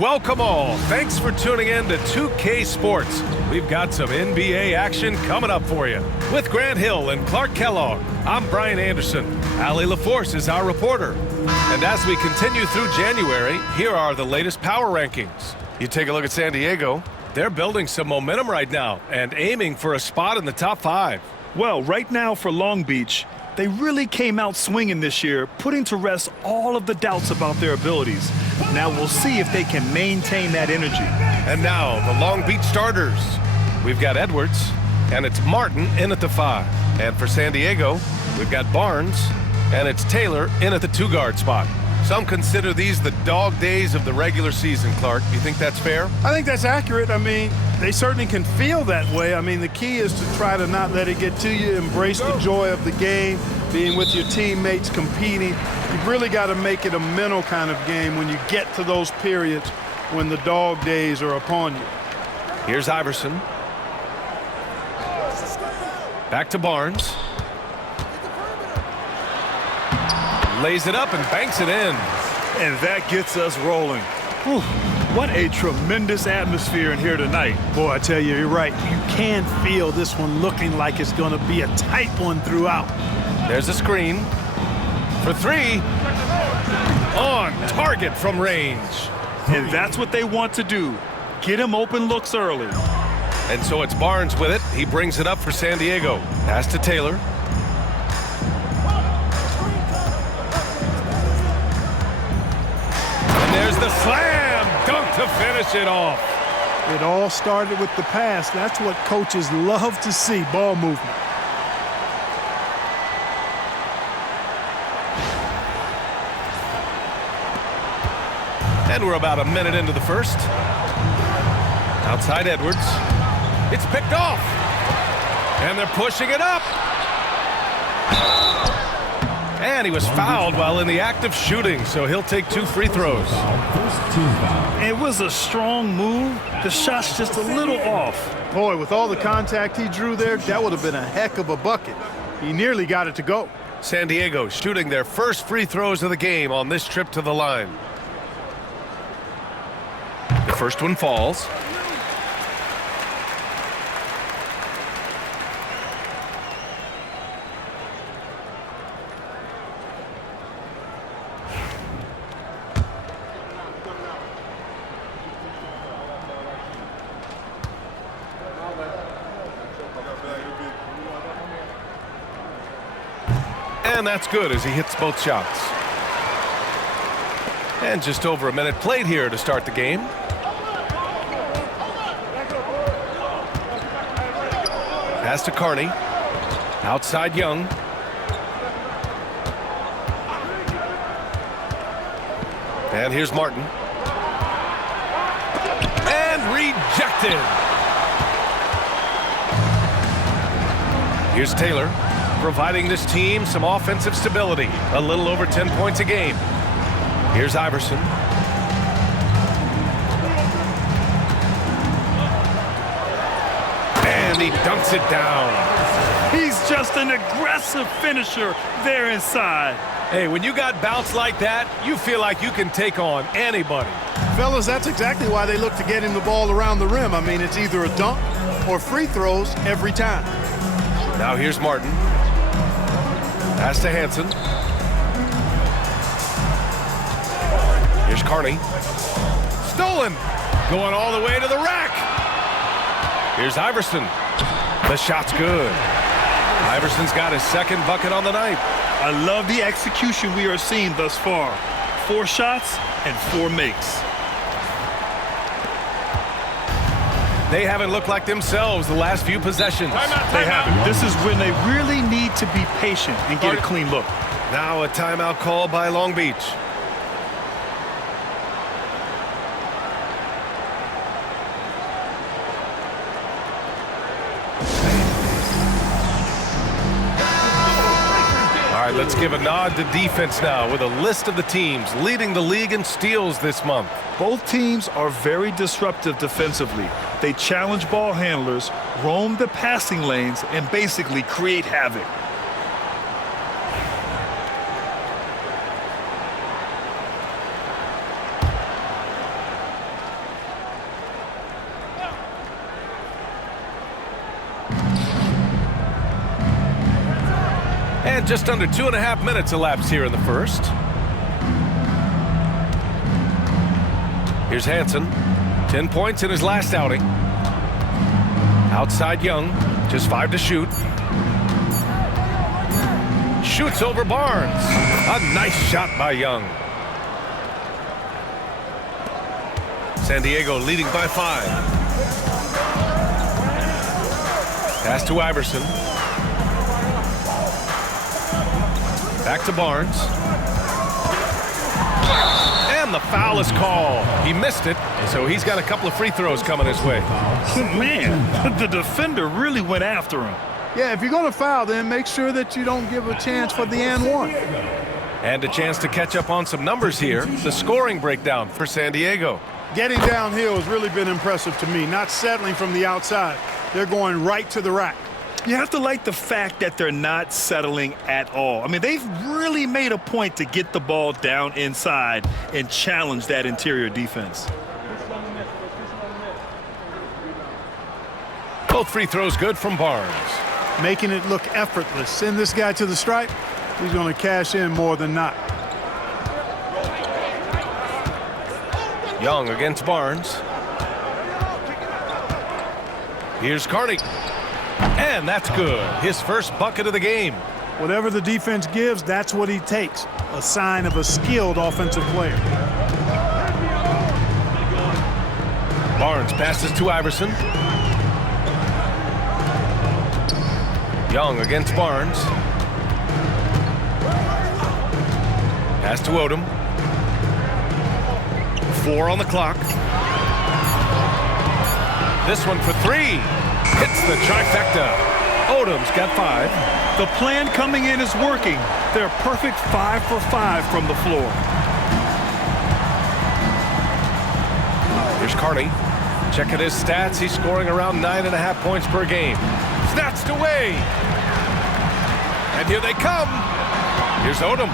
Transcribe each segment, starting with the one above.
Welcome all. Thanks for tuning in to 2K Sports. We've got some NBA action coming up for you. With Grant Hill and Clark Kellogg, I'm Brian Anderson. Allie LaForce is our reporter. And as we continue through January, here are the latest power rankings. You take a look at San Diego. They're building some momentum right now and aiming for a spot in the top 5. Well, right now for Long Beach, they really came out swinging this year, putting to rest all of the doubts about their abilities. Now we'll see if they can maintain that energy. And now, the Long Beach starters. We've got Edwards, and it's Martin in at the 5. And for San Diego, we've got Barnes, and it's Taylor in at the 2-guard spot. Some consider these the dog days of the regular season, Clark. You think that's fair? I think that's accurate. I mean, they certainly can feel that way. I mean, the key is to try to not let it get to you, embrace the joy of the game, being with your teammates, competing. You've really got to make it a mental kind of game when you get to those periods when the dog days are upon you. Here's Iverson. Back to Barnes. Lays it up and banks it in. And that gets us rolling. Whew, what a tremendous atmosphere in here tonight. Boy, I tell you, you're right. You can feel this one looking like it's going to be a tight one throughout. There's a screen for 3. On target from range. And that's what they want to do. Get him open looks early. And so it's Barnes with it. He brings it up for San Diego. Pass to Taylor. There's the slam dunk to finish it off. It all started with the pass. That's what coaches love to see, ball movement. And we're about a minute into the first. Outside Edwards. It's picked off. And they're pushing it up. And he was fouled while in the act of shooting, so he'll take 2 free throws. It was a strong move. The shot's just a little off. Boy, with all the contact he drew there, that would have been a heck of a bucket. He nearly got it to go. San Diego shooting their first free throws of the game on this trip to the line. The first one falls. And that's good as he hits both shots. And just over a minute played here to start the game. Pass to Carney. Outside Young. And here's Martin. And rejected. Here's Taylor, providing this team some offensive stability. A little over 10 points a game. Here's Iverson. And he dunks it down. He's just an aggressive finisher there inside. Hey, when you got bounce like that, you feel like you can take on anybody. Fellas, that's exactly why they look to get him the ball around the rim. I mean, it's either a dunk or free throws every time. Now here's Martin. Pass to Hansen. Here's Carney. Stolen. Going all the way to the rack. Here's Iverson. The shot's good. Iverson's got his second bucket on the night. I love the execution we are seeing thus far. 4 shots and 4 makes. They haven't looked like themselves the last few possessions. They haven't. This is when they really need to be patient and get a clean look. Now a timeout call by Long Beach. All right, let's give a nod to defense now with a list of the teams leading the league in steals this month. Both teams are very disruptive defensively. They challenge ball handlers, roam the passing lanes, and basically create havoc. And just under 2.5 minutes elapsed here in the first. Here's Hansen. 10 points in his last outing. Outside Young. Just 5 to shoot. Shoots over Barnes. A nice shot by Young. San Diego leading by 5. Pass to Iverson. Back to Barnes. And the foul is called. He missed it, so he's got a couple of free throws coming his way. Man, the defender really went after him. Yeah, if you're going to foul, then make sure that you don't give a chance for the and one. And a chance to catch up on some numbers here. The scoring breakdown for San Diego. Getting downhill has really been impressive to me, not settling from the outside. They're going right to the rack. You have to like the fact that they're not settling at all. I mean, they've really made a point to get the ball down inside and challenge that interior defense. Both free throws good from Barnes. Making it look effortless. Send this guy to the stripe. He's going to cash in more than not. Young against Barnes. Here's Carney. And that's good. His first bucket of the game. Whatever the defense gives, that's what he takes. A sign of a skilled offensive player. Barnes passes to Iverson. Young against Barnes. Pass to Odom. 4 on the clock. This one for 3. Hits the trifecta. Odom's got 5. The plan coming in is working. They're perfect 5 for 5 from the floor. Here's Carney. Checking his stats. He's scoring around 9.5 points per game. Snatched away. And here they come. Here's Odom.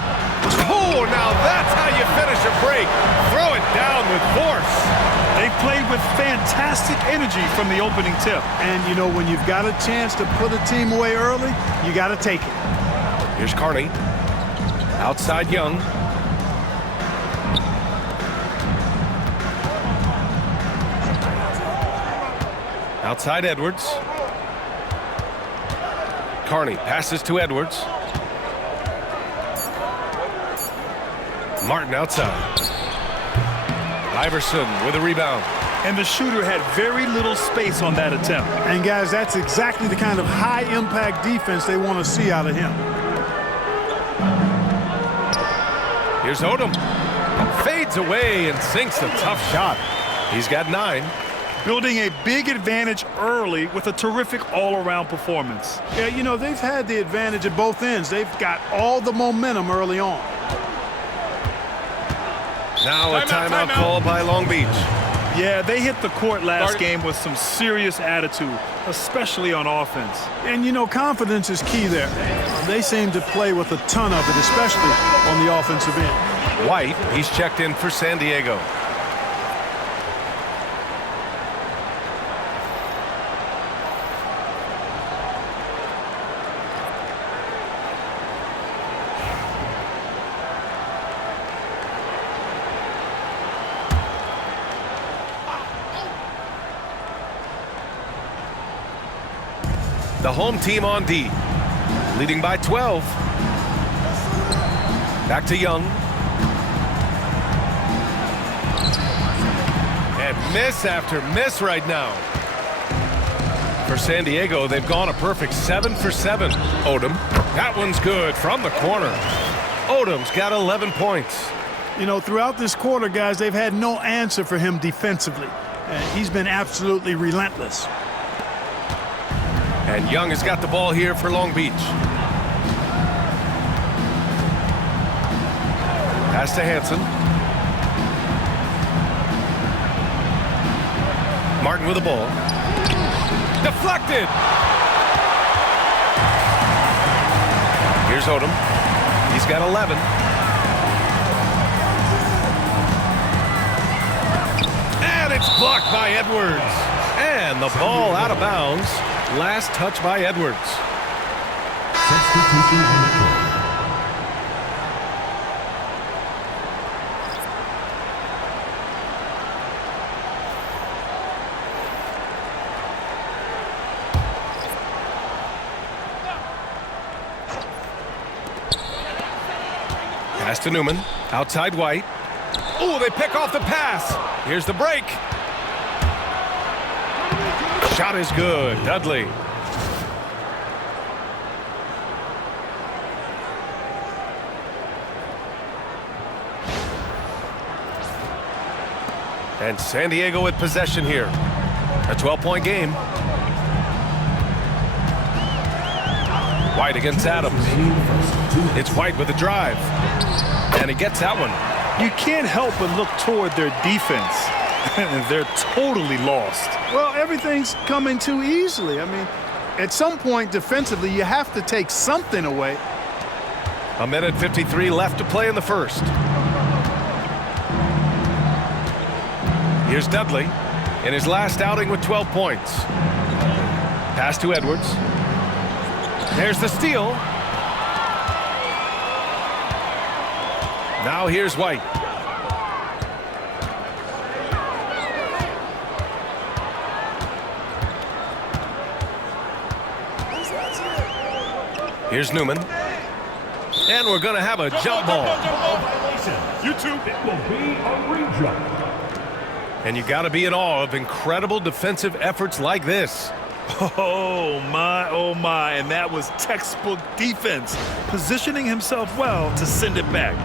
Oh, now that's how you finish a break. Throw it down with force. They played with fantastic energy from the opening tip. And, you know, when you've got a chance to put a team away early, you got to take it. Here's Carney. Outside Young. Outside Edwards. Carney passes to Edwards. Martin outside. Iverson with a rebound. And the shooter had very little space on that attempt. And, guys, that's exactly the kind of high-impact defense they want to see out of him. Here's Odom. Fades away and sinks a tough shot. He's got 9. Building a big advantage early with a terrific all-around performance. Yeah, you know, they've had the advantage at both ends. They've got all the momentum early on. Now a timeout call by Long Beach. Yeah, they hit the court last game with some serious attitude, especially on offense. And, you know, confidence is key there. They seem to play with a ton of it, especially on the offensive end. White, he's checked in for San Diego. The home team on D, leading by 12. Back to Young. And miss after miss right now. For San Diego, they've gone a perfect 7 for 7. Odom, that one's good from the corner. Odom's got 11 points. You know, throughout this quarter, guys, they've had no answer for him defensively. He's been absolutely relentless. And Young has got the ball here for Long Beach. Pass to Hansen. Martin with the ball. Deflected. Here's Odom. He's got 11. And it's blocked by Edwards. And the ball out of bounds. Last touch by Edwards. Substitution on the court. Pass to Newman. Outside White. Oh, they pick off the pass. Here's the break. Shot is good. Dudley. And San Diego with possession here. A 12-point game. White against Adams. It's White with a drive. And he gets that one. You can't help but look toward their defense. They're totally lost. Well, everything's coming too easily. I mean, at some point defensively, you have to take something away. A minute 53 left to play in the first. Here's Dudley in his last outing with 12 points. Pass to Edwards. There's the steal. Now here's White. Here's Newman. And we're going to have a jump ball. YouTube. It will be a ring jump. And you got to be in awe of incredible defensive efforts like this. Oh my, and that was textbook defense, positioning himself well to send it back.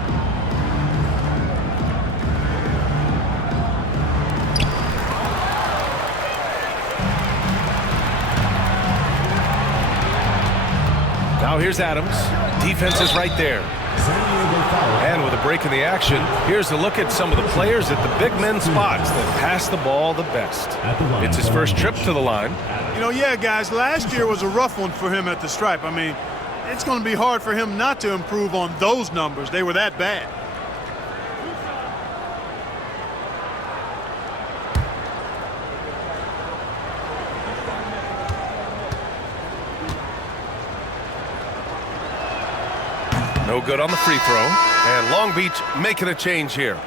Now here's Adams. Defense is right there. And with a break in the action, here's a look at some of the players at the big men spots that pass the ball the best. It's his first trip to the line. You know, yeah, guys, last year was a rough one for him at the stripe. I mean, it's going to be hard for him not to improve on those numbers. They were that bad. No good on the free throw. And Long Beach making a change here.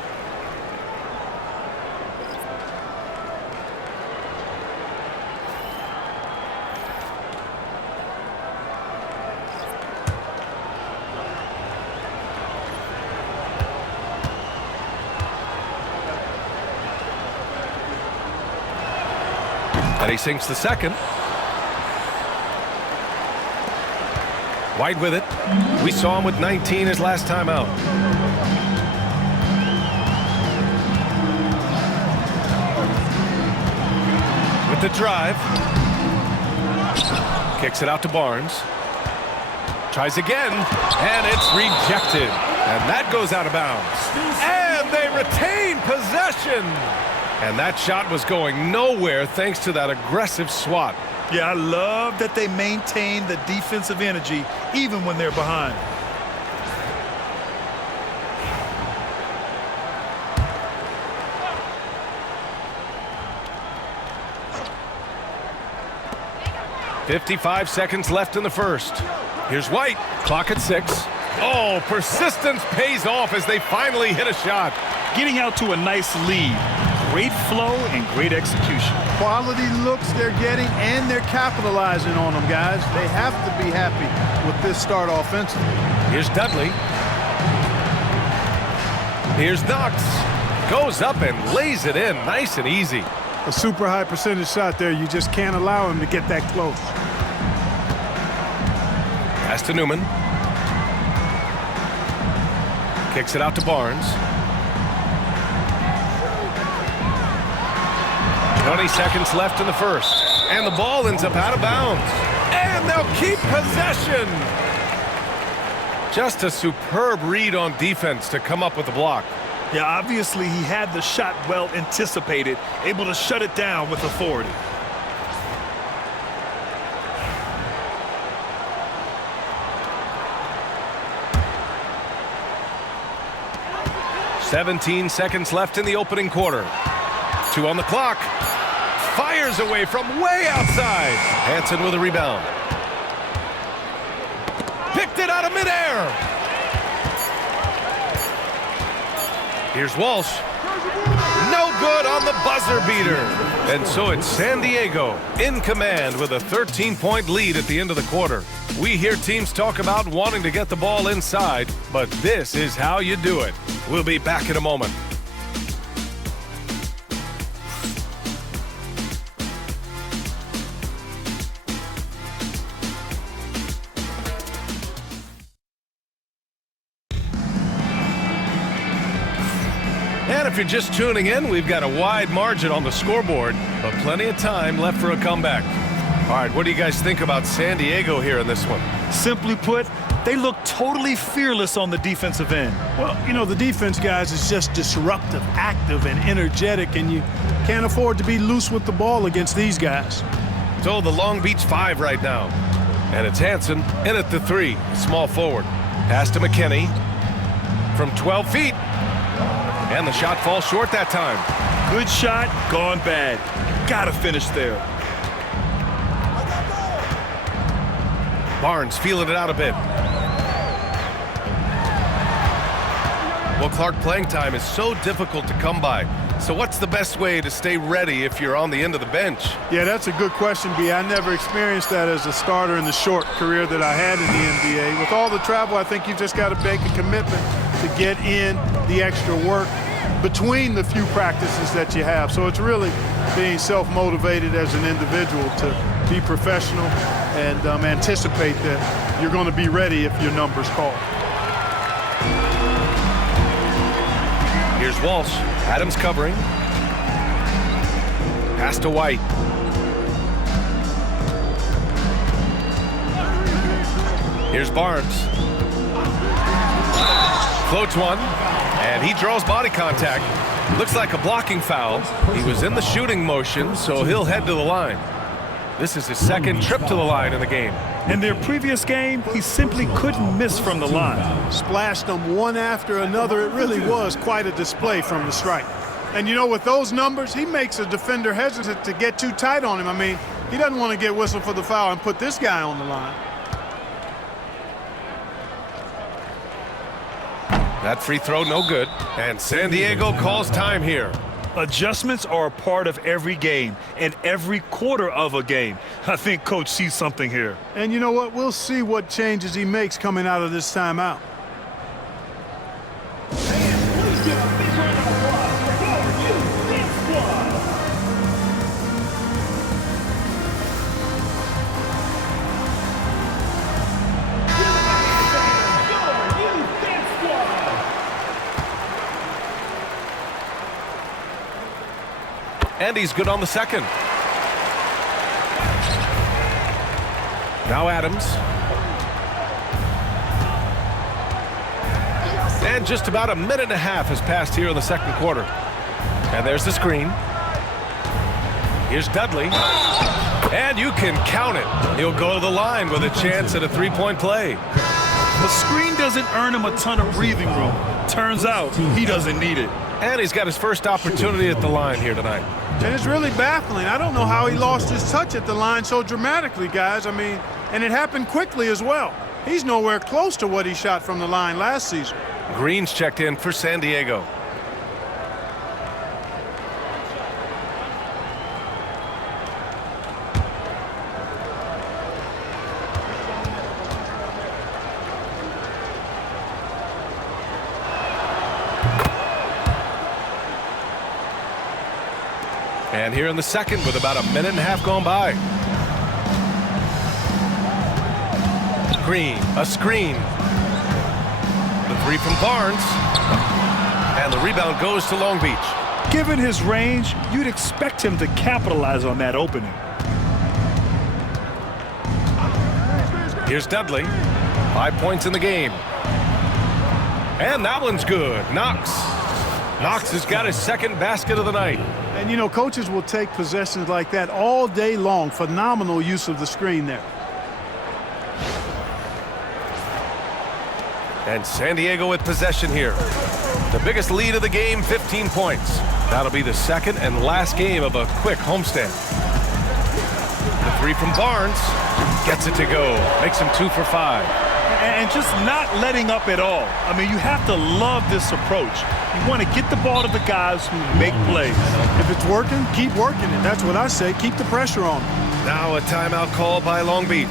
And he sinks the second. White with it. We saw him with 19 his last time out. With the drive. Kicks it out to Barnes. Tries again. And it's rejected. And that goes out of bounds. And they retain possession. And that shot was going nowhere thanks to that aggressive swat. Yeah, I love that they maintain the defensive energy even when they're behind. .55 left in the first. Here's White. Clock at 6. Oh, persistence pays off as they finally hit a shot. Getting out to a nice lead. Great flow and great execution. Quality looks they're getting, and they're capitalizing on them, guys. They have to be happy with this start offensively. Here's Dudley. Here's Knox. Goes up and lays it in nice and easy. A super high percentage shot there. You just can't allow him to get that close. Pass to Newman. Kicks it out to Barnes. 20 seconds left in the first. And the ball ends up out of bounds. And they'll keep possession. Just a superb read on defense to come up with the block. Yeah, obviously he had the shot well anticipated, able to shut it down with authority. .17 seconds left in the opening quarter. 2 on the clock. Fires away from way outside. Hansen with a rebound. picked it out of midair. Here's Walsh. No good on the buzzer beater. And so it's San Diego in command with a 13-point lead at the end of the quarter. We hear teams talk about wanting to get the ball inside, but this is how you do it. We'll be back in a moment. And if you're just tuning in, we've got a wide margin on the scoreboard, but plenty of time left for a comeback. All right, what do you guys think about San Diego here in this one? Simply put, they look totally fearless on the defensive end. Well, you know, the defense, guys, is just disruptive, active, and energetic, and you can't afford to be loose with the ball against these guys. So the Long Beach 5 right now. And it's Hansen in at the 3, small forward. Pass to McKinney from 12 feet. And the shot falls short that time. Good shot, gone bad. Gotta finish there. Barnes feeling it out a bit. Well, Clark, playing time is so difficult to come by. So what's the best way to stay ready if you're on the end of the bench? Yeah, that's a good question, B. I never experienced that as a starter in the short career that I had in the NBA. With all the travel, I think you've just got to make a commitment to get in the extra work between the few practices that you have. So it's really being self-motivated as an individual to be professional and anticipate that you're going to be ready if your number's called. Here's Walsh. Adams covering. Pass to White. Here's Barnes. Floats one, and he draws body contact. Looks like a blocking foul. He was in the shooting motion, so he'll head to the line. This is his second trip to the line in the game. In their previous game, he simply couldn't miss from the line. Splashed them one after another. It really was quite a display from the stripe. And you know, with those numbers, he makes a defender hesitant to get too tight on him. I mean, he doesn't want to get whistled for the foul and put this guy on the line. That free throw no good, and San Diego calls time here. Adjustments are a part of every game and every quarter of a game. I think Coach sees something here. And you know what? We'll see what changes he makes coming out of this timeout. And he's good on the second. Now Adams. And just about a minute and a half has passed here in the second quarter. And there's the screen. Here's Dudley. And you can count it. He'll go to the line with a chance at a three-point play. The screen doesn't earn him a ton of breathing room. Turns out he doesn't need it. And he's got his first opportunity at the line here tonight. And it's really baffling. I don't know how he lost his touch at the line so dramatically, guys. I mean, and it happened quickly as well. He's nowhere close to what he shot from the line last season. Green's checked in for San Diego. And here in the second with about a minute and a half gone by. Green, a screen. The three from Barnes. And the rebound goes to Long Beach. Given his range, you'd expect him to capitalize on that opening. Here's Dudley. 5 points in the game. And that one's good. Knox has got his second basket of the night. And, you know, coaches will take possessions like that all day long. Phenomenal use of the screen there. And San Diego with possession here. The biggest lead of the game, 15 points. That'll be the second and last game of a quick homestand. The three from Barnes. Gets it to go. Makes him 2 for 5. and just not letting up at all. I mean, you have to love this approach. You want to get the ball to the guys who make plays. If it's working, keep working it. That's what I say. Keep the pressure on. Now a timeout call by Long Beach.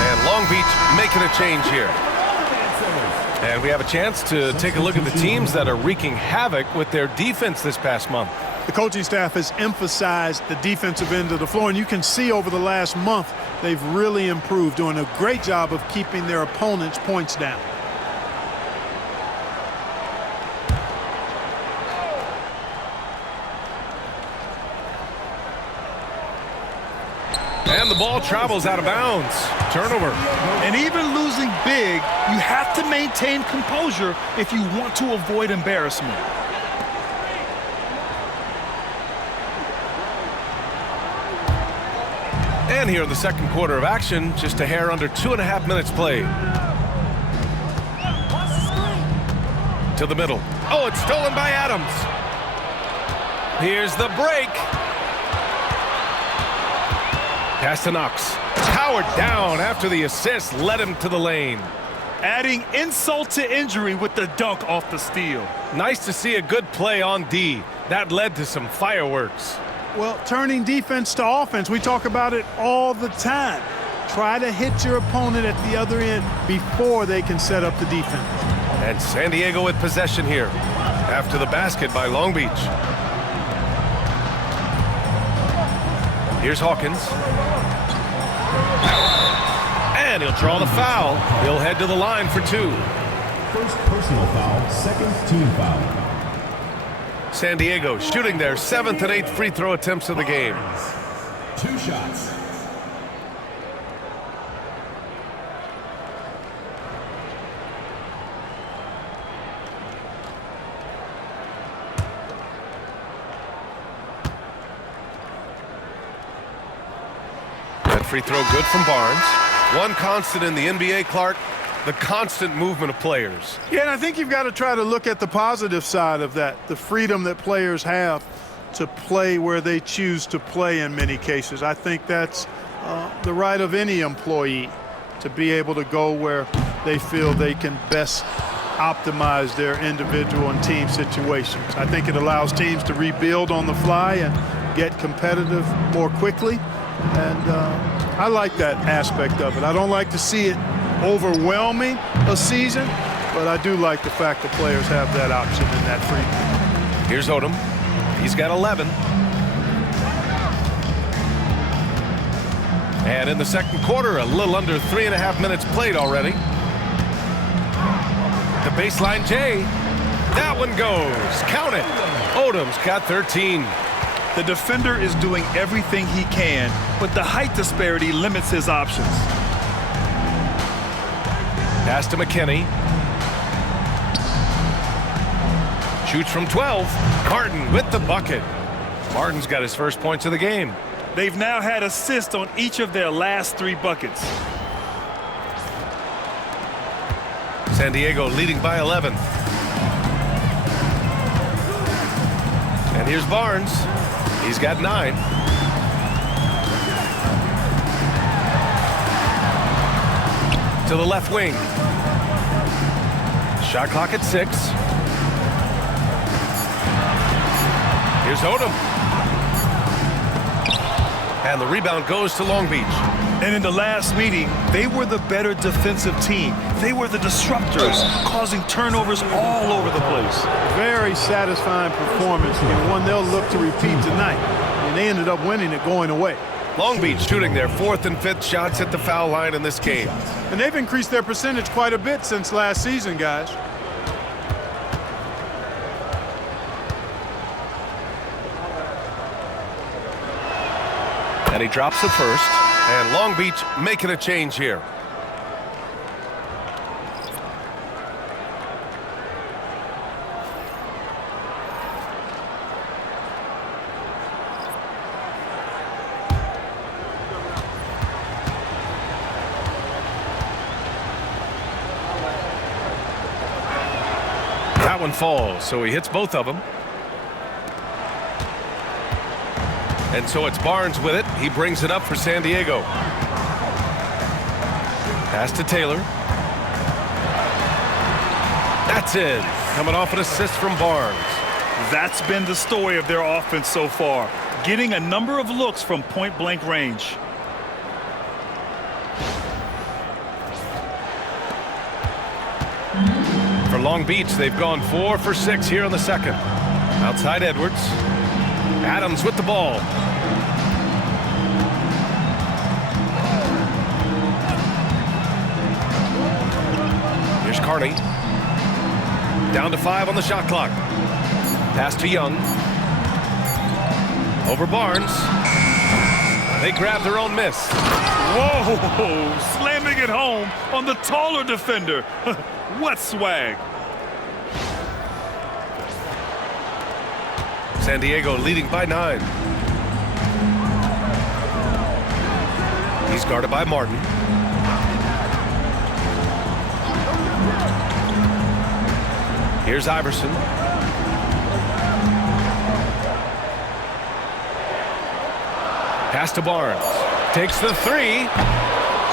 And Long Beach making a change here. And we have a chance to take a look at the teams that are wreaking havoc with their defense this past month. The coaching staff has emphasized the defensive end of the floor, and you can see over the last month they've really improved, doing a great job of keeping their opponents' points down. And the ball travels out of bounds. Turnover. And even losing big, you have to maintain composure if you want to avoid embarrassment. And here in the second quarter of action, just a hair under 2.5 minutes played. To the middle. Oh, it's stolen by Adams. Here's the break. Pass to Knox. Powered down after the assist led him to the lane. Adding insult to injury with the dunk off the steal. Nice to see a good play on D. That led to some fireworks. Well, turning defense to offense, we talk about it all the time. Try to hit your opponent at the other end before they can set up the defense. And San Diego with possession here after the basket by Long Beach. Here's Hawkins. And he'll draw the foul. He'll head to the line for two. First personal foul, second team foul. San Diego shooting their 7th and 8th free throw attempts of the game. 2 shots. That free throw good from Barnes. One constant in the NBA, Clark, the constant movement of players. Yeah, and I think you've got to try to look at the positive side of that, the freedom that players have to play where they choose to play in many cases. I think that's the right of any employee to be able to go where they feel they can best optimize their individual and team situations. I think it allows teams to rebuild on the fly and get competitive more quickly. And I like that aspect of it. I don't like to see it overwhelming a season, but I do like the fact that players have that option and that freedom. Here's Odom. He's got 11. And in the second quarter, a little under 3.5 minutes played already. The baseline J. That one goes. Count it. Odom's got 13. The defender is doing everything he can, but the height disparity limits his options. Pass to McKinney. Shoots from 12. Carton with the bucket. Martin's got his first points of the game. They've now had assists on each of their last 3 buckets. San Diego leading by 11. And here's Barnes. He's got 9. To the left wing. Shot clock at 6. Here's Odom. And the rebound goes to Long Beach. And in the last meeting, they were the better defensive team. They were the disruptors, causing turnovers all over the place. Very satisfying performance, and one they'll look to repeat tonight. And they ended up winning it going away. Long Beach shooting their 4th and 5th shots at the foul line in this game. And they've increased their percentage quite a bit since last season, guys. And he drops it first. And Long Beach making a change here. That one falls, so he hits both of them. And so it's Barnes with it. He brings it up for San Diego. Pass to Taylor. That's in. Coming off an assist from Barnes. That's been the story of their offense so far, getting a number of looks from point-blank range. For Long Beach, they've gone 4 for 6 here in the second. Outside Edwards. Adams with the ball. Here's Carney. Down to 5 on the shot clock. Pass to Young. Over Barnes. They grab their own miss. Whoa! Slamming it home on the taller defender. What swag. San Diego leading by 9. He's guarded by Martin. Here's Iverson. Pass to Barnes. Takes the 3.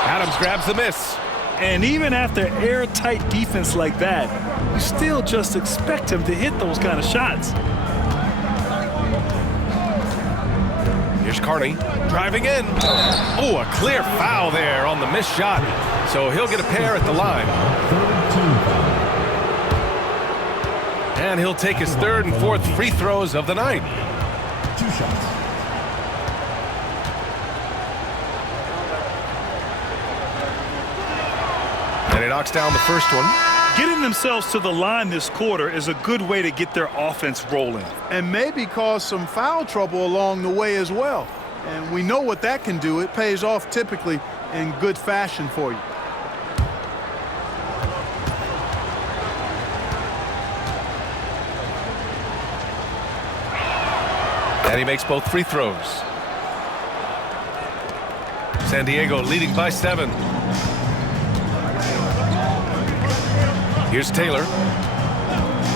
Adams grabs the miss. And even after airtight defense like that, you still just expect him to hit those kind of shots. Here's Carney driving in. Oh, a clear foul there on the missed shot. So he'll get a pair at the line. And he'll take his 3rd and 4th free throws of the night. 2 shots. And he knocks down the first one. Getting themselves to the line this quarter is a good way to get their offense rolling. And maybe cause some foul trouble along the way as well. And we know what that can do. It pays off typically in good fashion for you. And he makes both free throws. San Diego leading by 7. Here's Taylor.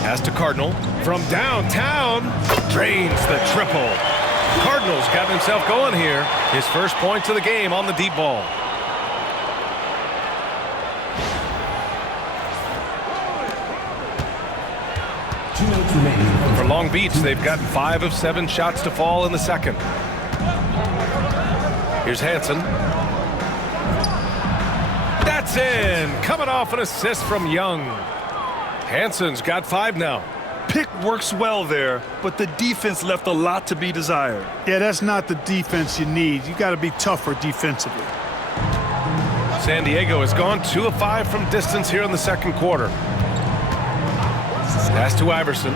Pass to Cardinal. From downtown. Drains the triple. Cardinal's got himself going here. His first points of the game on the deep ball. For Long Beach, they've gotten 5 of 7 shots to fall in the second. Here's Hansen. That's in. Coming off an assist from Young. Hansen's got 5 now. Pick works well there, but the defense left a lot to be desired. Yeah, that's not the defense you need. You got to be tougher defensively. San Diego has gone 2 of 5 from distance here in the second quarter. Pass to Iverson.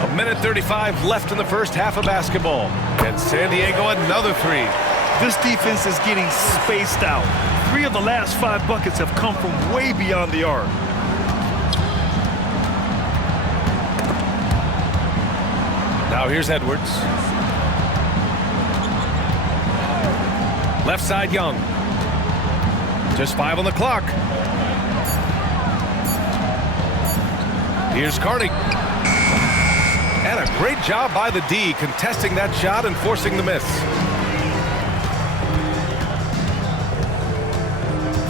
A minute 35 left in the first half of basketball. And San Diego another 3. This defense is getting spaced out. 3 of the last 5 buckets have come from way beyond the arc. Now here's Edwards. Left side Young. Just 5 on the clock. Here's Carney. And a great job by the D contesting that shot and forcing the miss.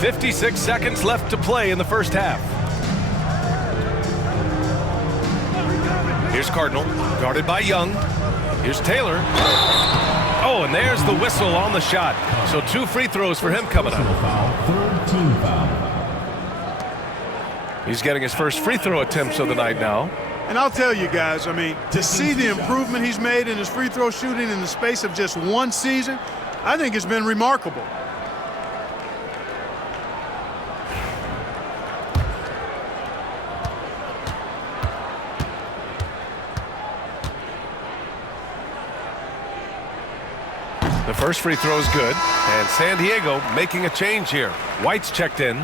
56 seconds left to play in the first half. Here's Cardinal, guarded by Young. Here's Taylor. Oh, and there's the whistle on the shot. So 2 free throws for him coming up. Third team foul. He's getting his first free throw attempts of the night now. And I'll tell you guys, I mean, to see the improvement he's made in his free throw shooting in the space of just 1 season, I think it's been remarkable. The first free throw is good, and San Diego making a change here. White's checked in.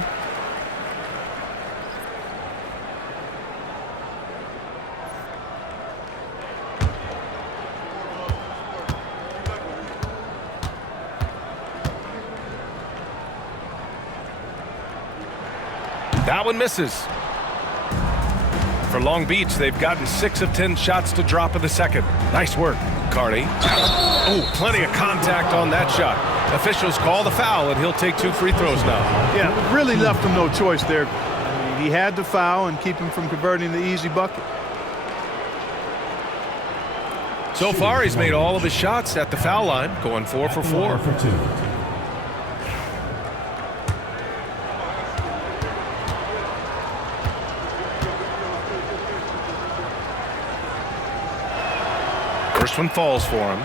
That one misses. For Long Beach, they've gotten 6 of 10 shots to drop in the second. Nice work, Carney. Oh, plenty of contact on that shot. Officials call the foul, and he'll take 2 free throws now. Yeah, really left him no choice there. I mean, he had to foul and keep him from converting the easy bucket. So far, he's made all of his shots at the foul line, going 4 for 4. First one falls for him.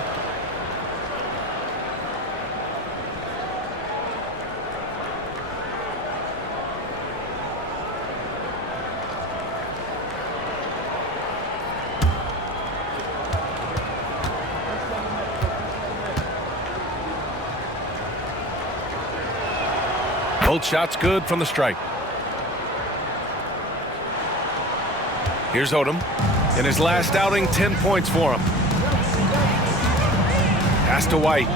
Both shots good from the stripe. Here's Odom. In his last outing, 10 points for him. Pass to White.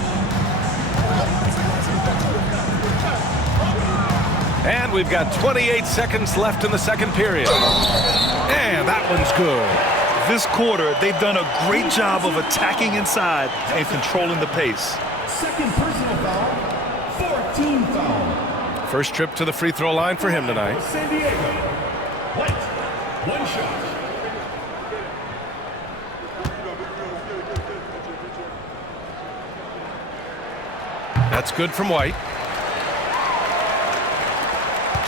And we've got 28 seconds left in the second period. And that one's good. This quarter, they've done a great job of attacking inside and controlling the pace. Second personal foul, 14 foul. First trip to the free throw line for him tonight. San Diego. White, 1 shot. That's good from White.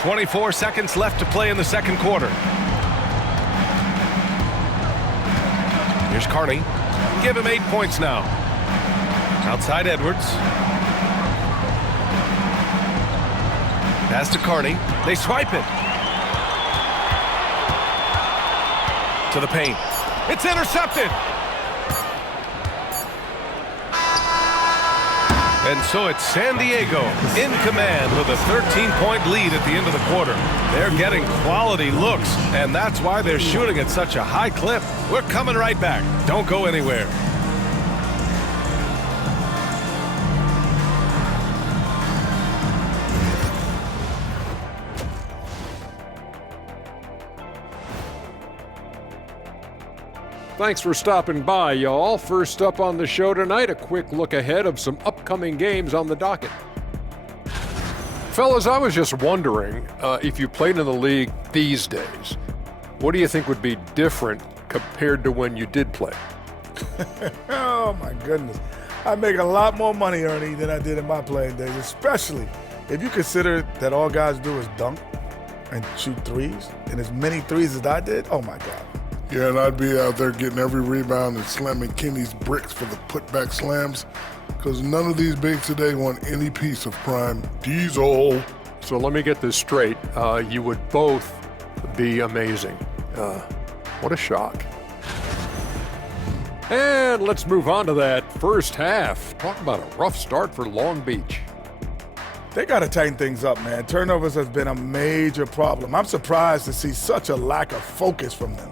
24 seconds left to play in the second quarter. Here's Carney. Give him 8 points now. Outside Edwards. Pass to Carney. They swipe it. To the paint. It's intercepted. And so it's San Diego in command with a 13-point lead at the end of the quarter. They're getting quality looks, and that's why they're shooting at such a high clip. We're coming right back. Don't go anywhere. Thanks for stopping by, y'all. First up on the show tonight, a quick look ahead of some upcoming games on the docket. Fellas, I was just wondering if you played in the league these days, what do you think would be different compared to when you did play? Oh, my goodness. I make a lot more money, Ernie, than I did in my playing days, especially if you consider that all guys do is dunk and shoot threes, and as many threes as I did, oh, my God. Yeah, and I'd be out there getting every rebound and slamming Kenny's bricks for the putback slams, because none of these bigs today want any piece of prime diesel. So let me get this straight. You would both be amazing. What a shock. And let's move on to that first half. Talk about a rough start for Long Beach. They got to tighten things up, man. Turnovers has been a major problem. I'm surprised to see such a lack of focus from them.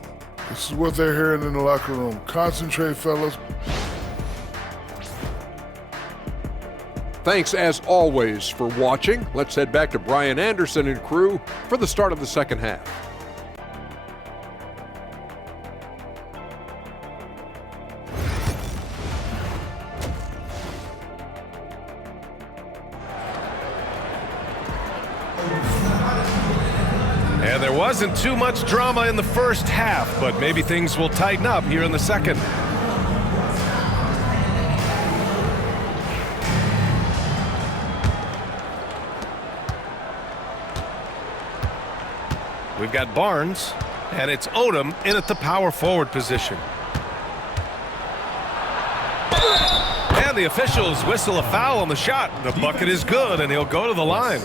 This is what they're hearing in the locker room. Concentrate, fellas. Thanks, as always, for watching. Let's head back to Brian Anderson and crew for the start of the second half. And there wasn't too much drama in the first half, but maybe things will tighten up here in the second. We've got Barnes, and it's Odom in at the power forward position. And the officials whistle a foul on the shot. The bucket is good, and he'll go to the line.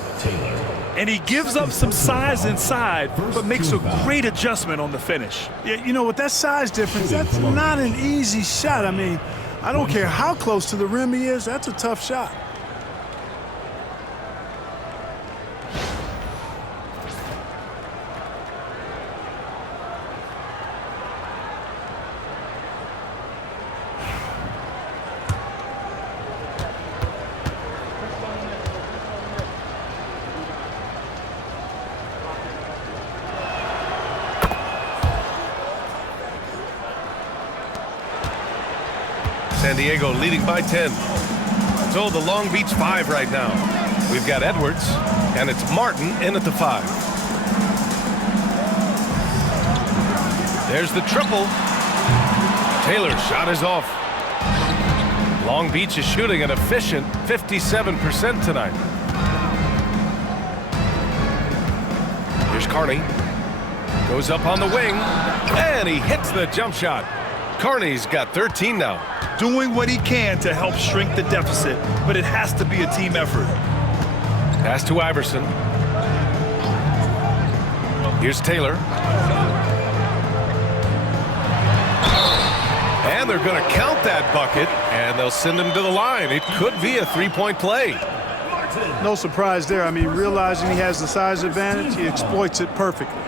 And he gives up some size inside, but makes a great adjustment on the finish. Yeah, you know, with that size difference, that's not an easy shot. I mean, I don't care how close to the rim he is, that's a tough shot. San Diego leading by 10. So the Long Beach 5 right now. We've got Edwards, and it's Martin in at the 5. There's the triple. Taylor's shot is off. Long Beach is shooting an efficient 57% tonight. Here's Carney. Goes up on the wing, and he hits the jump shot. Carney's got 13 now. Doing what he can to help shrink the deficit, but it has to be a team effort. Pass to Iverson. Here's Taylor. And they're going to count that bucket, and they'll send him to the line. It could be a three-point play. No surprise there. I mean, realizing he has the size advantage, he exploits it perfectly.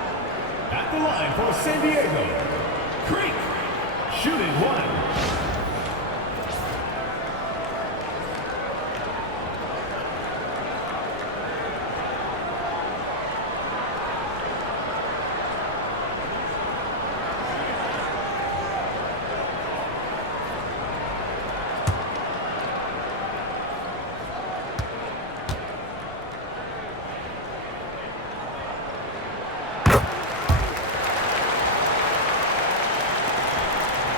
At the line for San Diego, Kirk, shooting 1.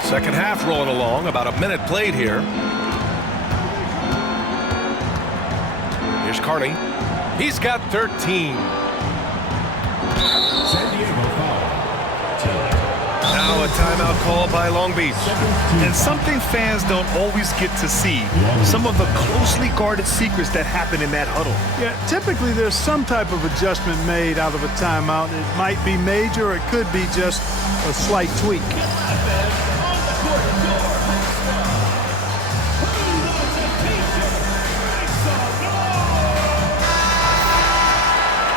Second half rolling along, about a minute played here. Here's Carney. He's got 13. San Diego foul. Now a timeout call by Long Beach. And something fans don't always get to see, some of the closely guarded secrets that happen in that huddle. Yeah, typically there's some type of adjustment made out of a timeout. It might be major, or it could be just a slight tweak.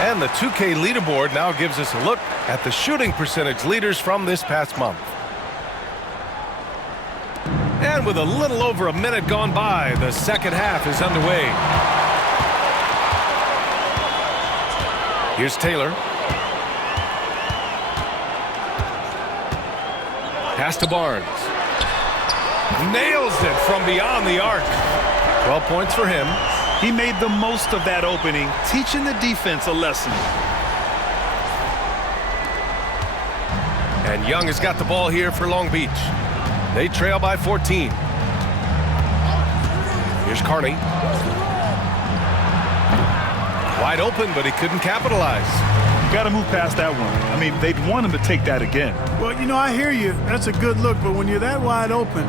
And the 2K leaderboard now gives us a look at the shooting percentage leaders from this past month. And with a little over a minute gone by, the second half is underway. Here's Taylor. Pass to Barnes. Nails it from beyond the arc. 12 points for him. He made the most of that opening, teaching the defense a lesson. And Young has got the ball here for Long Beach. They trail by 14. Here's Carney. Wide open, but he couldn't capitalize. You got to move past that one. I mean, they'd want him to take that again. Well, you know, I hear you. That's a good look, but when you're that wide open,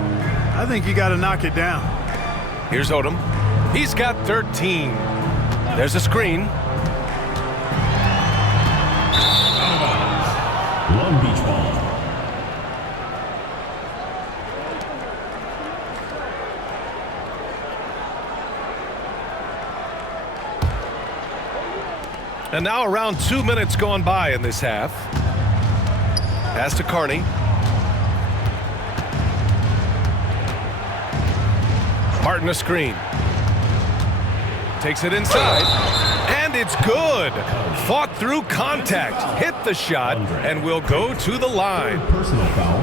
I think you got to knock it down. Here's Odom. He's got 13. There's a screen. Long Beach ball. And now around 2 minutes gone by in this half. Pass to Carney. Martin a screen. Takes it inside, and it's good. Fought through contact, hit the shot, and will go to the line. Personal foul.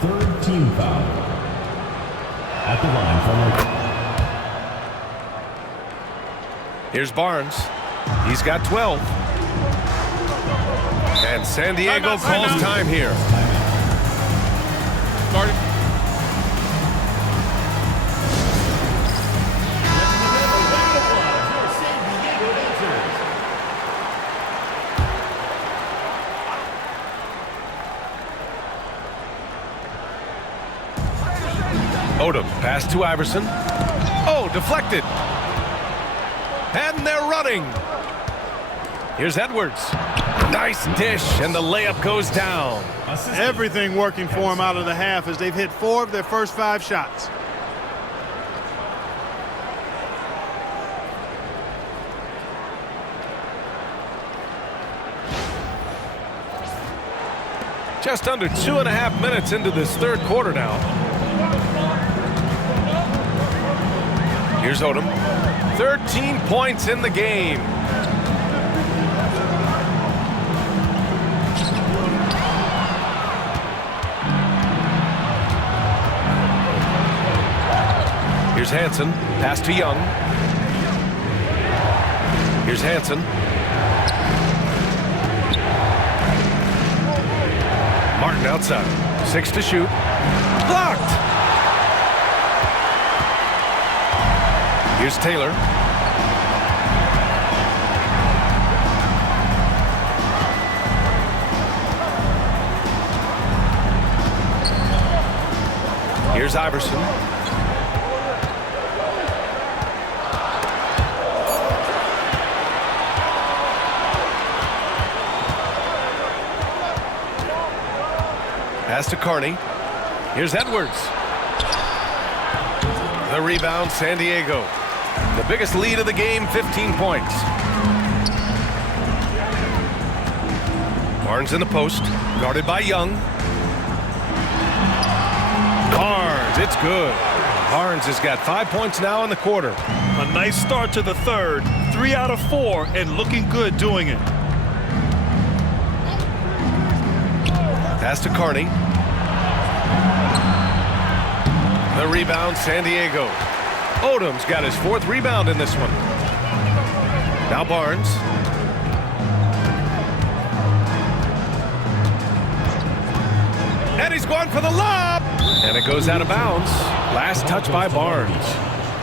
Third team foul. At the line for Here's Barnes. He's got 12. And San Diego calls time here. Odom, pass to Iverson. Oh, deflected. And they're running. Here's Edwards. Nice dish, and the layup goes down. Everything working for them out of the half as they've hit 4 of their first 5 shots. Just under 2.5 minutes into this third quarter now. Here's Odom. 13 points in the game. Here's Hansen. Pass to Young. Here's Hansen. Martin outside. 6 to shoot. Blocked! Here's Taylor. Here's Iverson. Pass to Carney. Here's Edwards. The rebound, San Diego. The biggest lead of the game, 15 points. Barnes in the post, guarded by Young. Barnes, it's good. Barnes has got 5 points now in the quarter. A nice start to the third. 3 out of 4 and looking good doing it. Pass to Carney. The rebound, San Diego. Odom's got his 4th rebound in this one. Now Barnes. And he's going for the lob. And it goes out of bounds. Last touch by Barnes.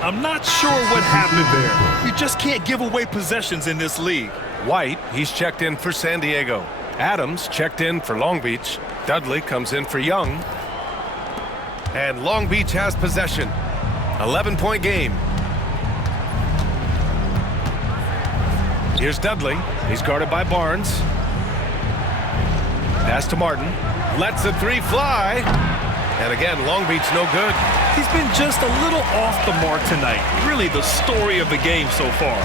I'm not sure what happened there. You just can't give away possessions in this league. White, he's checked in for San Diego. Adams checked in for Long Beach. Dudley comes in for Young. And Long Beach has possession. 11-point game. Here's Dudley. He's guarded by Barnes. Pass to Martin. Lets the 3 fly. And again, Long Beach no good. He's been just a little off the mark tonight. Really the story of the game so far.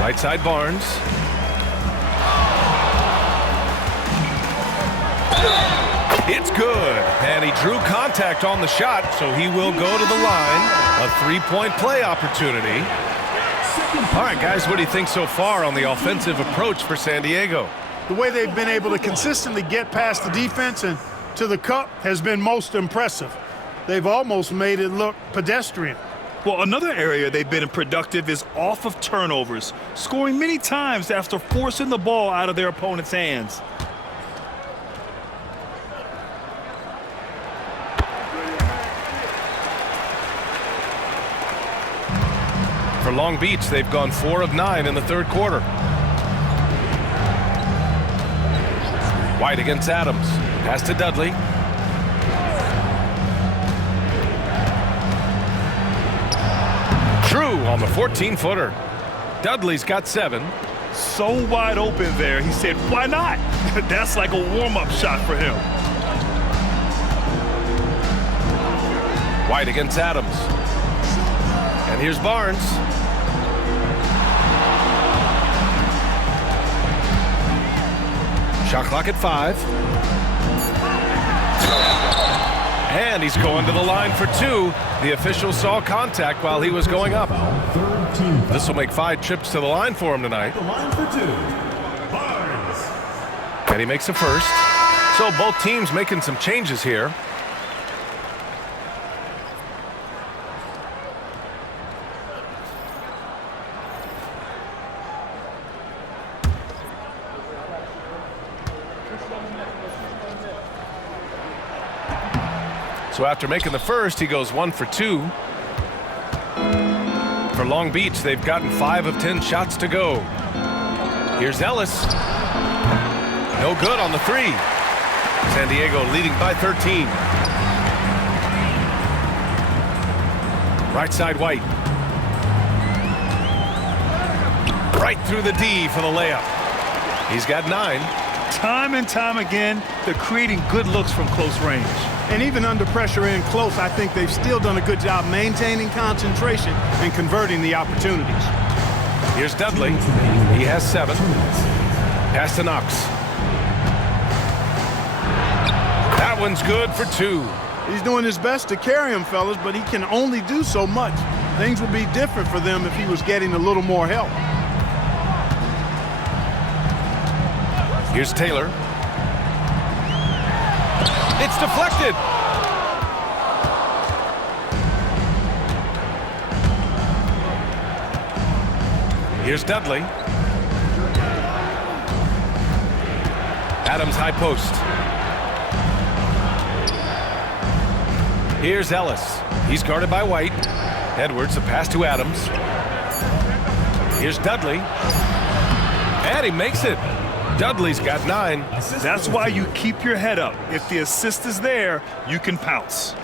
Right side Barnes. It's good. And he drew contact on the shot, so he will go to the line. A 3-point play opportunity. All right, guys, what do you think so far on the offensive approach for San Diego? The way they've been able to consistently get past the defense and to the cup has been most impressive. They've almost made it look pedestrian. Well, another area they've been productive is off of turnovers, scoring many times after forcing the ball out of their opponent's hands. For Long Beach, they've gone 4 of 9 in the third quarter. White against Adams. Pass to Dudley. True on the 14-footer. Dudley's got 7. So wide open there, he said, why not? That's like a warm-up shot for him. White against Adams. And here's Barnes. Shot clock at 5. And he's going to the line for 2. The official saw contact while he was going up. This will make 5 trips to the line for him tonight. The line for 2. Barnes. And he makes a first. So both teams making some changes here. So after making the first, he goes 1 for 2. For Long Beach, they've gotten 5 of 10 shots to go. Here's Ellis. No good on the 3. San Diego leading by 13. Right side White. Right through the D for the layup. He's got 9. Time and time again, they're creating good looks from close range. And even under pressure in close, I think they've still done a good job maintaining concentration and converting the opportunities. Here's Dudley. He has 7. Pass to Knox. That one's good for 2. He's doing his best to carry him, fellas, but he can only do so much. Things would be different for them if he was getting a little more help. Here's Taylor. It's deflected. Here's Dudley. Adams high post. Here's Ellis. He's guarded by White. Edwards, the pass to Adams. Here's Dudley. And he makes it. Dudley's got 9. That's why you keep your head up. If the assist is there, you can pounce.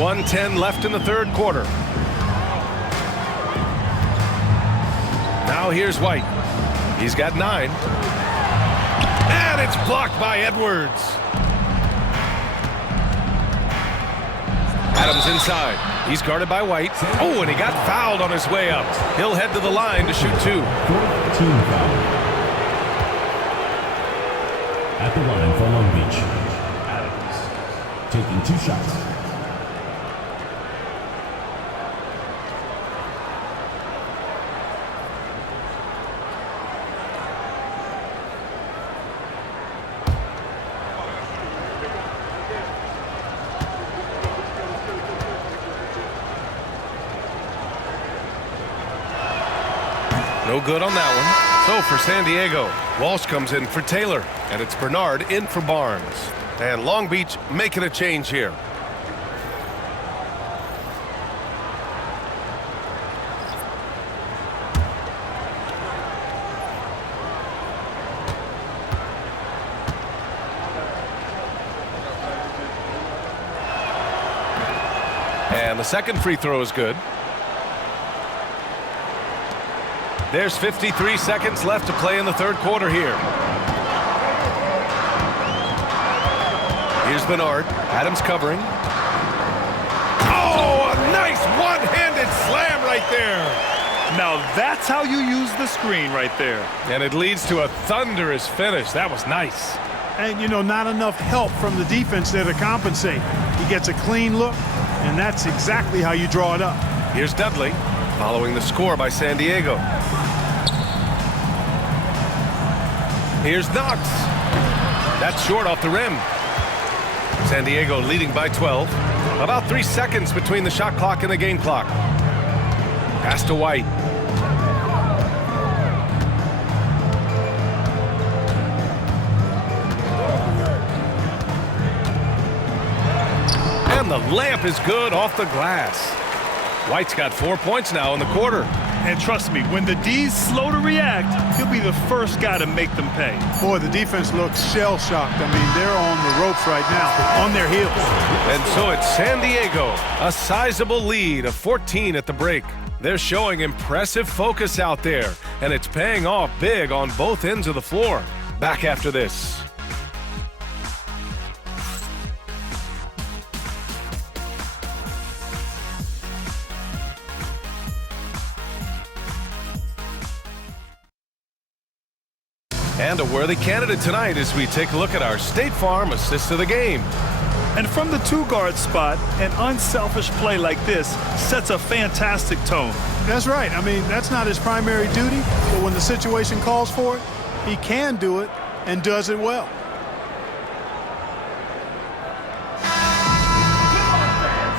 .110 left in the third quarter. Now here's White. He's got 9. And it's blocked by Edwards. Adams inside. He's guarded by White. Oh, and he got fouled on his way up. He'll head to the line to shoot 2. 14 foul. At the line for Long Beach. Adams taking 2 shots. No good on that one. So for San Diego, Walsh comes in for Taylor, and it's Bernard in for Barnes. And Long Beach making a change here. And the second free throw is good. There's 53 seconds left to play in the third quarter here. Here's Bernard. Adams covering. Oh, a nice one-handed slam right there. Now that's how you use the screen right there. And it leads to a thunderous finish. That was nice. And, you know, not enough help from the defense there to compensate. He gets a clean look, and that's exactly how you draw it up. Here's Dudley, following the score by San Diego. Here's Knox. That's short off the rim. San Diego leading by 12. About 3 seconds between the shot clock and the game clock. Pass to White. And the layup is good off the glass. White's got 4 points now in the quarter. And trust me, when the D's slow to react, he'll be the first guy to make them pay. Boy, the defense looks shell-shocked. I mean, they're on the ropes right now, on their heels. And so it's San Diego, a sizable lead of 14 at the break. They're showing impressive focus out there, and it's paying off big on both ends of the floor. Back after this. And a worthy candidate tonight as we take a look at our State Farm assist of the game. And from the 2-guard spot, an unselfish play like this sets a fantastic tone. That's right. I mean, that's not his primary duty, but when the situation calls for it, he can do it and does it well.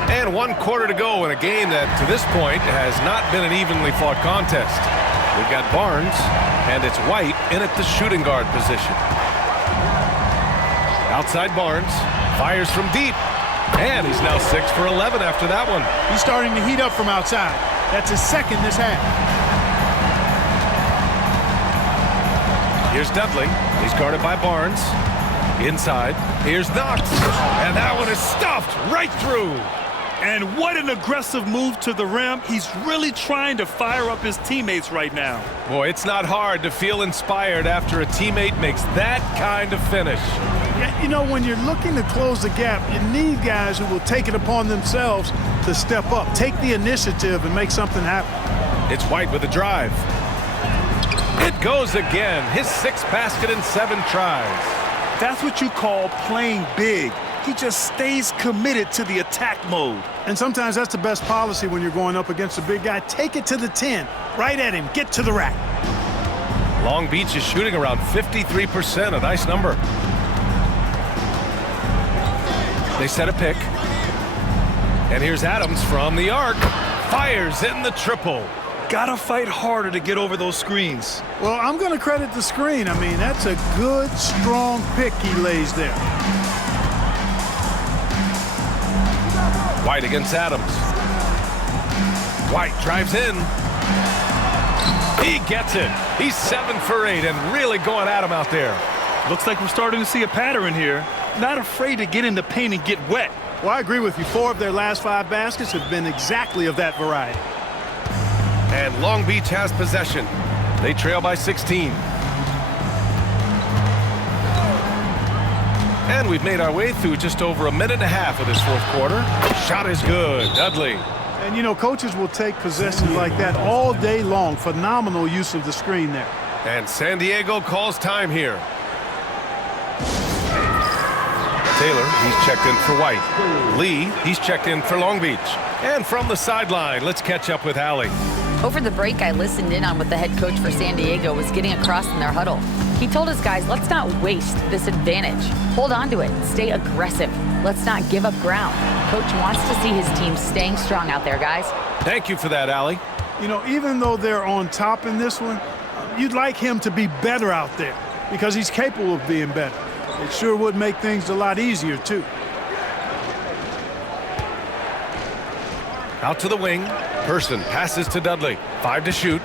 And 1 quarter to go in a game that, to this point, has not been an evenly fought contest. We've got Barnes, and it's White in at the shooting guard position. Outside Barnes, fires from deep, and he's now 6 for 11 after that one. He's starting to heat up from outside. That's his second this half. Here's Dudley. He's guarded by Barnes. Inside, here's Knox, and that one is stuffed right through. And what an aggressive move to the rim. He's really trying to fire up his teammates right now. Boy, it's not hard to feel inspired after a teammate makes that kind of finish. Yeah, you know, when you're looking to close the gap, you need guys who will take it upon themselves to step up, take the initiative, and make something happen. It's White with a drive. It goes again. His 6th basket in 7 tries. That's what you call playing big. He just stays committed to the attack mode. And sometimes that's the best policy when you're going up against a big guy. Take it to the 10. Right at him. Get to the rack. Long Beach is shooting around 53%, a nice number. They set a pick. And here's Adams from the arc. Fires in the triple. Gotta fight harder to get over those screens. Well, I'm going to credit the screen. I mean, that's a good, strong pick he lays there. White against Adams. White drives in. He gets it. He's 7 for 8 and really going at him out there. Looks like we're starting to see a pattern here. Not afraid to get in the paint and get wet. Well, I agree with you. 4 of their last 5 baskets have been exactly of that variety. And Long Beach has possession. They trail by 16. And we've made our way through just over a minute and a half of this fourth quarter. Shot is good. Dudley. And, you know, coaches will take possessions like that all day long. Phenomenal use of the screen there. And San Diego calls time here. Taylor, he's checked in for White. Lee, he's checked in for Long Beach. And from the sideline, let's catch up with Howie. Over the break, I listened in on what the head coach for San Diego was getting across in their huddle. He told his guys, let's not waste this advantage. Hold on to it. Stay aggressive. Let's not give up ground. Coach wants to see his team staying strong out there, guys. Thank you for that, Allie. You know, even though they're on top in this one, you'd like him to be better out there because he's capable of being better. It sure would make things a lot easier, too. Out to the wing. Person passes to Dudley. 5 to shoot.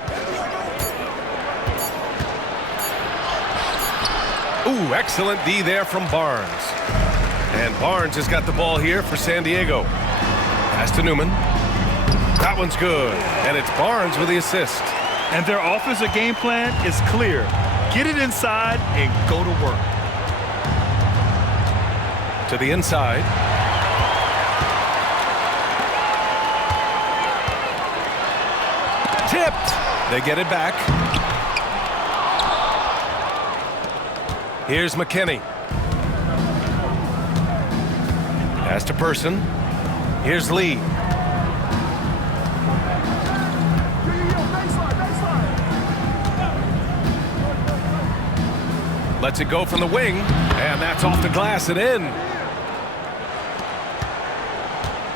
Ooh, excellent D there from Barnes. And Barnes has got the ball here for San Diego. Pass to Newman. That one's good. And it's Barnes with the assist. And their offensive game plan is clear. Get it inside and go to work. To the inside. Tipped. They get it back. Here's McKinney. Pass to Person. Here's Lee. Lets it go from the wing, and that's off the glass and in.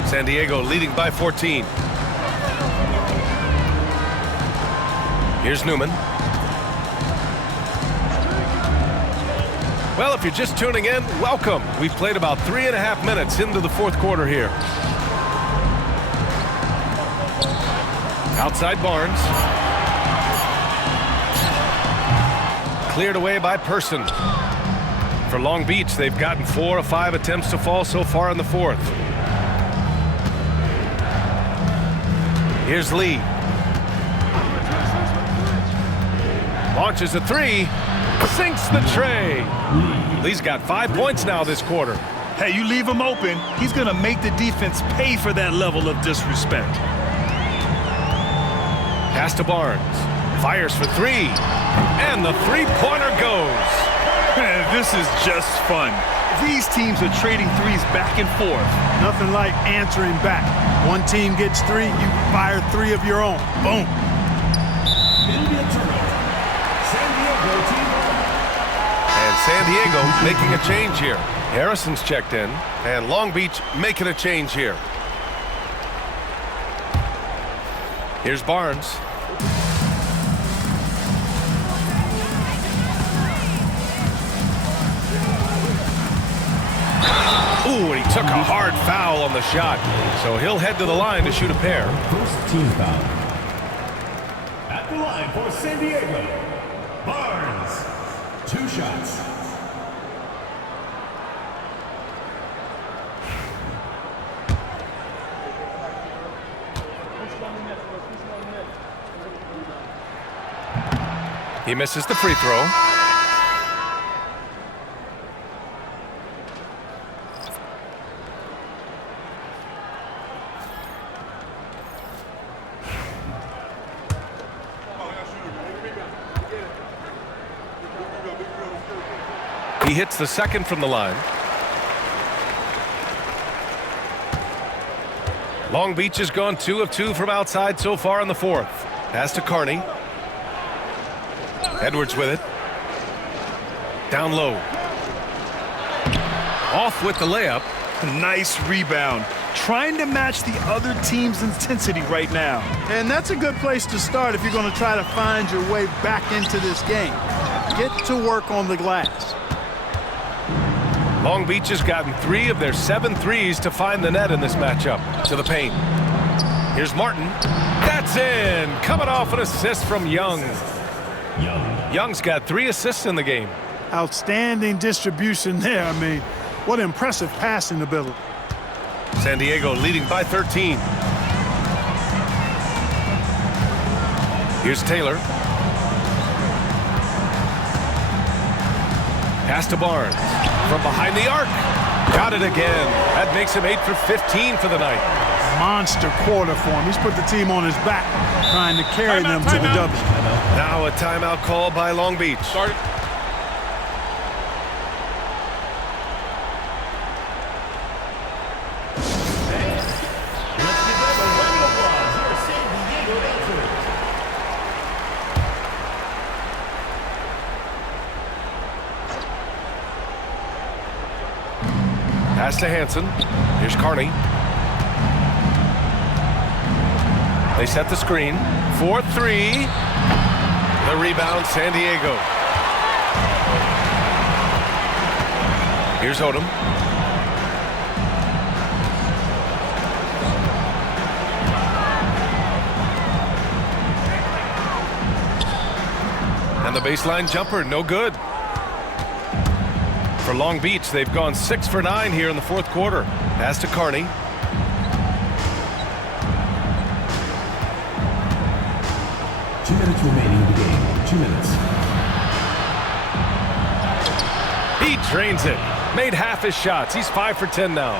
San Diego leading by 14. Here's Newman. Well, if you're just tuning in, welcome. We've played about 3.5 minutes into the fourth quarter here. Outside Barnes. Cleared away by Person. For Long Beach, they've gotten 4 of 5 attempts to fall so far in the fourth. Here's Lee. Launches a 3. Sinks the tray. Lee's got 5 points now this quarter. Hey, you leave him open, he's going to make the defense pay for that level of disrespect. Pass to Barnes. Fires for 3. And the three-pointer goes. Man, this is just fun. These teams are trading threes back and forth. Nothing like answering back. One team gets 3, you fire 3 of your own. Boom. And San Diego making a change here. Harrison's checked in, and Long Beach making a change here. Here's Barnes. Ooh, and he took a hard foul on the shot. So he'll head to the line to shoot a pair. First team foul. At the line for San Diego, Barnes. 2 shots. He misses the free throw. He hits the second from the line. Long Beach has gone 2 of 2 from outside so far in the fourth. Pass to Carney. Edwards with it. Down low. Off with the layup. Nice rebound. trying to match the other team's intensity right now. And that's a good place to start if you're going to try to find your way back into this game. Get to work on the glass. Long Beach has gotten 3 of their 7 threes to find the net in this matchup. To the paint. Here's Martin. That's in. Coming off an assist from Young. Young's got 3 assists in the game. Outstanding distribution there. I mean, what impressive passing ability. San Diego leading by 13. Here's Taylor. Pass to Barnes. From behind the arc. Got it again. That makes him 8 for 15 for the night. Monster quarter for him. He's put the team on his back, trying to carry them to the W. Now a timeout call by Long Beach. Start it. Pass to Hansen. Here's Carney. They set the screen. 4-3. The rebound, San Diego. Here's Odom. And the baseline jumper, no good. For Long Beach, they've gone 6 for 9 here in the fourth quarter. Pass to Carney. Remaining in the game. 2 minutes. He drains it. Made half his shots. He's 5 for 10 now.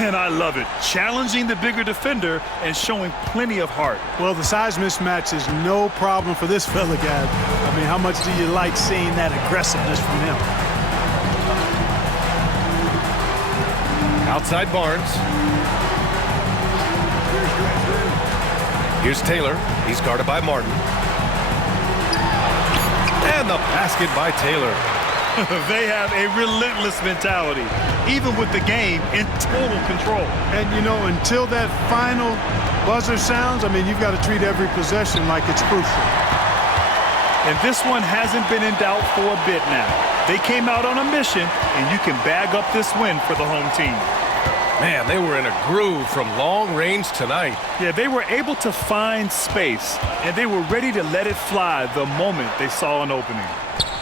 And I love it. Challenging the bigger defender and showing plenty of heart. Well, the size mismatch is no problem for this fella, guys. I mean, how much do you like seeing that aggressiveness from him? Outside Barnes. Here's Taylor. He's guarded by Martin. And the basket by Taylor. They have a relentless mentality, even with the game in total control. And, you know, until that final buzzer sounds, I mean, you've got to treat every possession like it's crucial. And this one hasn't been in doubt for a bit now. They came out on a mission, and you can bag up this win for the home team. Man, they were in a groove from long range tonight. Yeah, they were able to find space, and they were ready to let it fly the moment they saw an opening.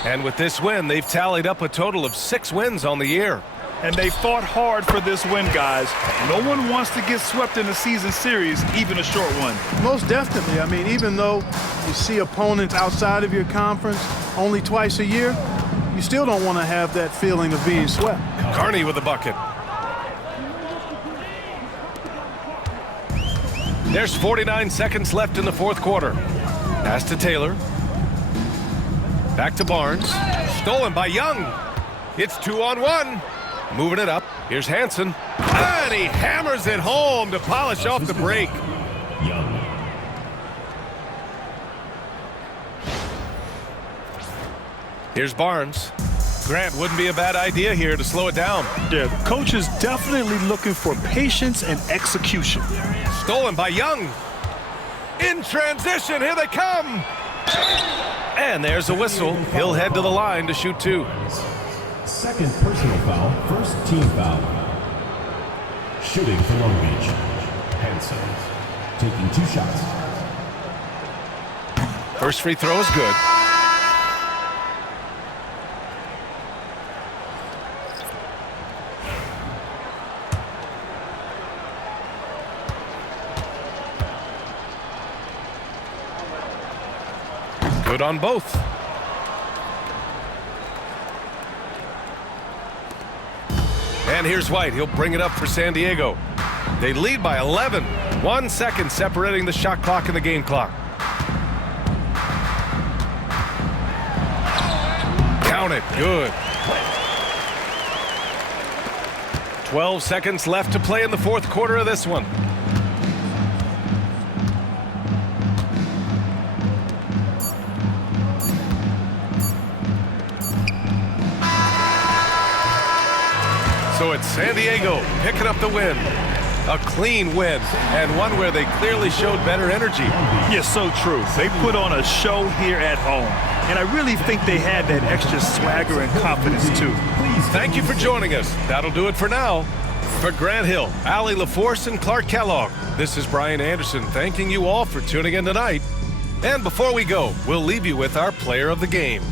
And with this win, they've tallied up a total of 6 wins on the year. And they fought hard for this win, guys. No one wants to get swept in a season series, even a short one. Most definitely. I mean, even though you see opponents outside of your conference only twice a year, you still don't want to have that feeling of being swept. Carney with the bucket. There's 49 seconds left in the fourth quarter. Pass to Taylor. Back to Barnes. Stolen by Young. It's 2-on-1. Moving it up. Here's Hansen. And he hammers it home to polish off the break. Young. Here's Barnes. Grant, wouldn't be a bad idea here to slow it down. Yeah, the coach is definitely looking for patience and execution. Stolen by Young. In transition, here they come. And there's a whistle. He'll head to the line to shoot 2. Second personal foul, first team foul. Shooting for Long Beach. Hansen taking 2 shots. First free throw is good. Good on both. And here's White. He'll bring it up for San Diego. They lead by 11. 1 second separating the shot clock and the game clock. Count it. Good. 12 seconds left to play in the fourth quarter of this one. So it's San Diego picking up the win. A clean win, and one where they clearly showed better energy. Yes, so true. They put on a show here at home, and I really think they had that extra swagger and confidence, too. Thank you for joining us. That'll do it for now. For Grant Hill, Allie LaForce, and Clark Kellogg, this is Brian Anderson thanking you all for tuning in tonight. And before we go, we'll leave you with our player of the game.